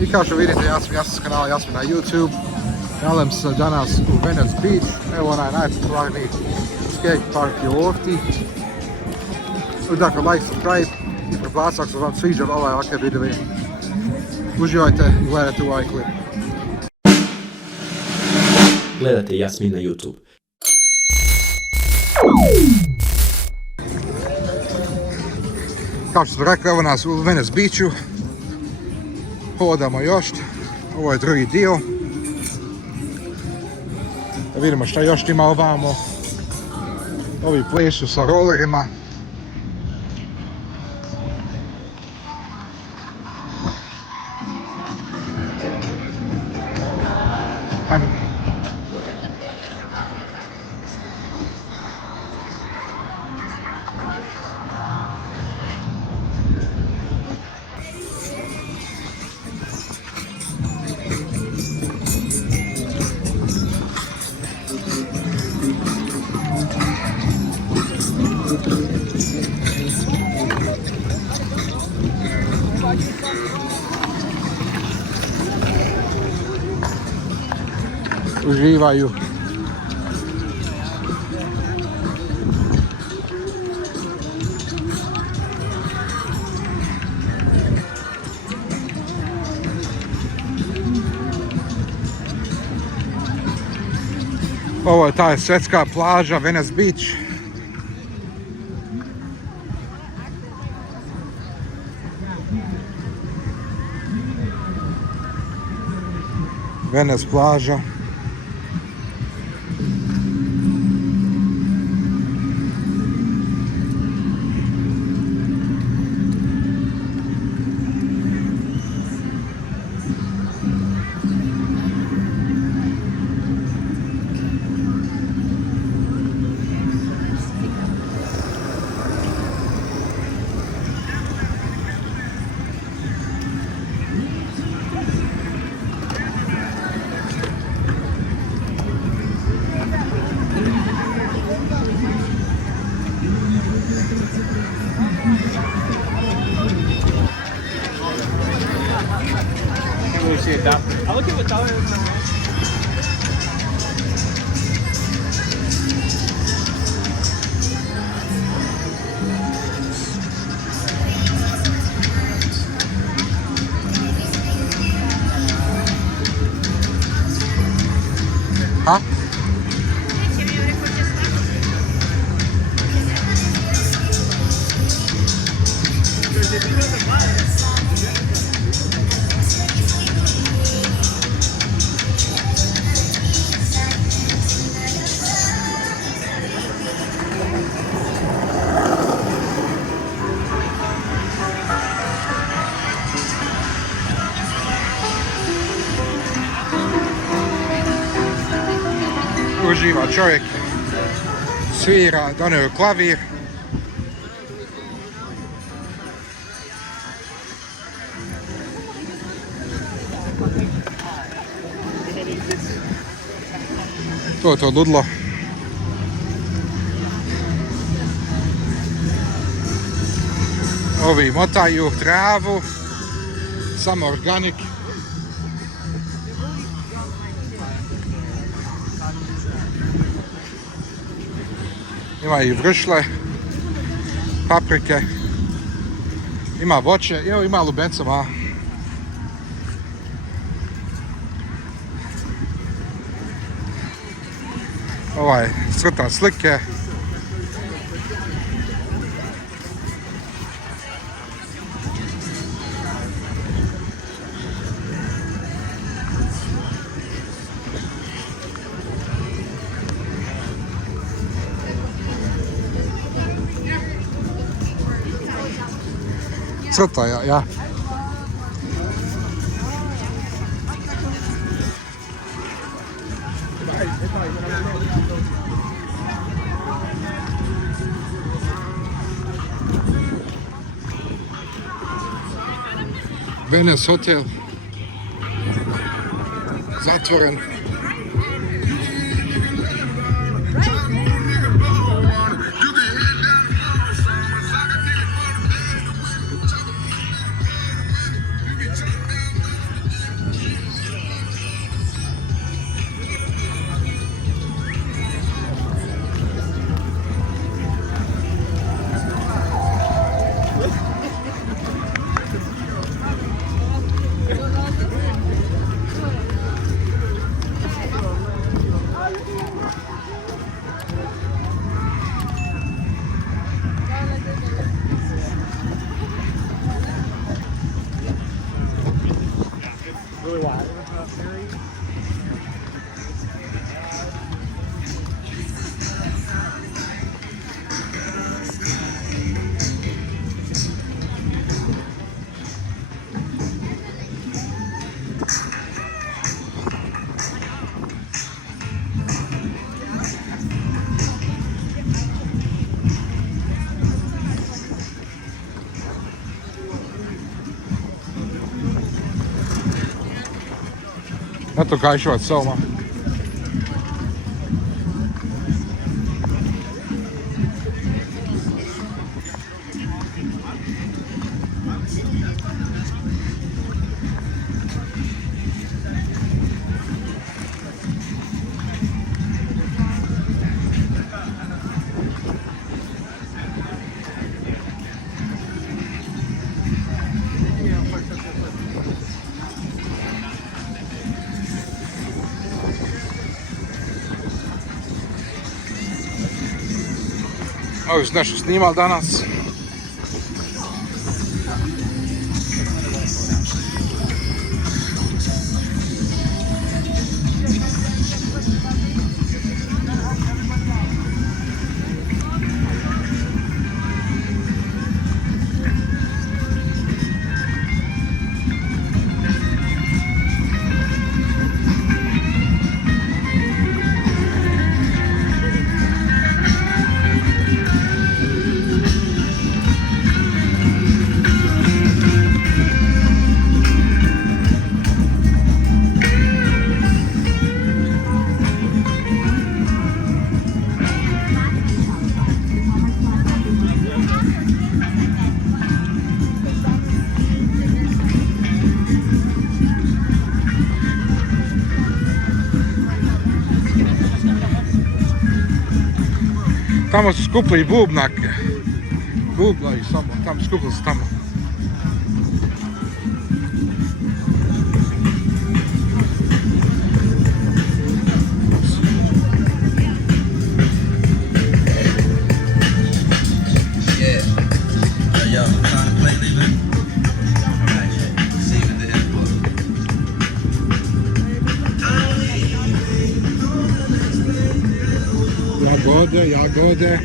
I kao što vidite, ja sam s kanala Jasmin na YouTube. Nalazim se danas u Venice Beach. Evo onaj najpopularniji skate park je ovdje. Dakle, like, subscribe i preplatite ako se vam sviđa ovakve vidove. Uživajte i gledajte ovaj klip. Gledate Jasmin na YouTube. Kao što sam rekao, evo nas u Venice Beachu. Hodamo još. Ovo je drugi dio. Da vidimo šta još ima ovamo. Ovi plesu sa rollerima. Uživaju. Ovo je ta svjetska plaža Venice Beach. Venice plaža. I look at without it. Ha? Uživa čovjek, svira, donio je klavir. To je to ludlo. Ovi motaju travu, samo organik. Ima i vršle, paprike, ima voće, evo ima lubencova. Ovaj crta slike. Crta, ja. Venice hotel. Zatvoren. Really wide. Eto kaišot Somā. Ovo je nešto snimal danas. Tamo su skupili bubnake. Bubnaju samo, tamo skupili su tamo. Jagode, jagode.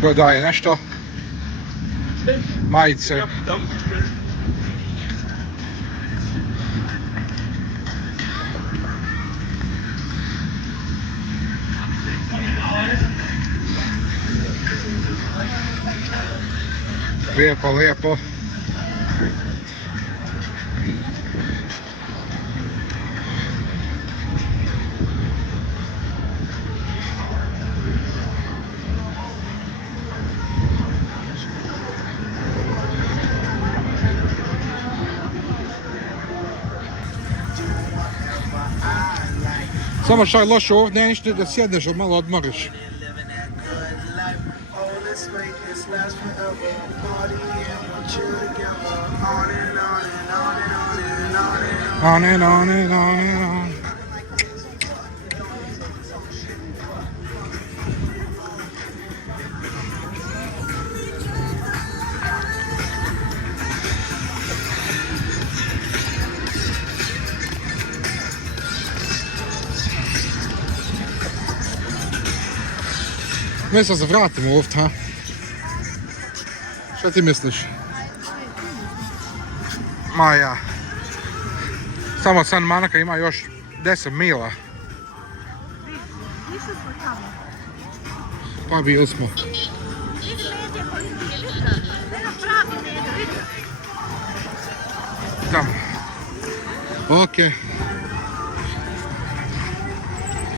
Prodaje nešto. Majice. Lijepo, lijepo. Samo šta je loše ovdje, ništa da sjedneš, da malo odmoriš. On and on and on and on. Mislim da se vratimo ovdje, ha? Šta ti misliš? Maja. Samo San Manaka ima još 10 mila. Više smo tamo. Pa bili smo. Iz medije koji su bili tamo. Nema pravi medije, vidite. Tamo. Ok.